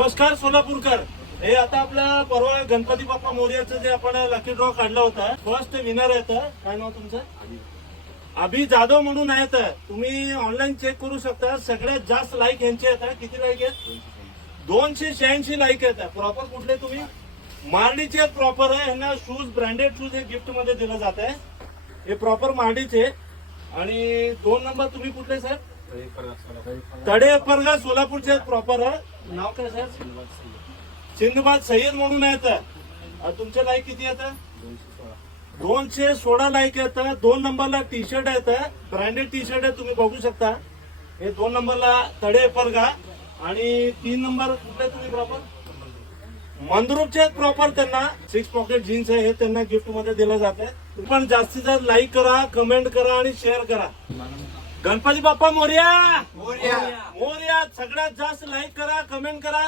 नमस्कार सोलापूरकर. हे आता आपल्या परवा गणपती बाप्पा मोर्याचं जे आपण लकी ड्रॉ काढला होता फर्स्ट विनर येतं काय नाव तुमचं? अभि. जाधव म्हणून आहेत तुम्ही ऑनलाईन चेक करू शकता. सगळ्यात जास्त लाईक यांचे आहेत किती लाईक आहेत? दोनशे शहाऐंशी लाईक आहेत. प्रॉपर कुठले तुम्ही? मार्डीचे प्रॉपर आहे यांना शूज ब्रँडेड शूज हे गिफ्टमध्ये दिलं जात आहे. हे प्रॉपर मार्डीचे. आणि दोन नंबर तुम्ही कुठले सर तडे परगा सोलापूरचे प्रॉपर आहे नाव काय साहेब सिंधबाद सय्यद म्हणून येतं तुमच्या तुमचे लाईक किती येतं दोनशे सोळा लाईक येतं दोन नंबरला टी शर्ट येतं ब्रँडेड टी शर्ट आहे तुम्ही बघू शकता. हे दोन नंबरला तडे परगा. आणि तीन नंबर कुठले तुम्ही प्रॉपर मंद्रुपचे प्रॉपर त्यांना सिक्स पॉकेट जीन्स आहे हे त्यांना गिफ्टमध्ये दिलं जात आहे पण जास्तीत जास्त लाईक करा कमेंट करा आणि शेअर करा. गणपती बाप्पा मोर्या! मोर्या. सगळ्यात जास्त लाईक करा कमेंट करा.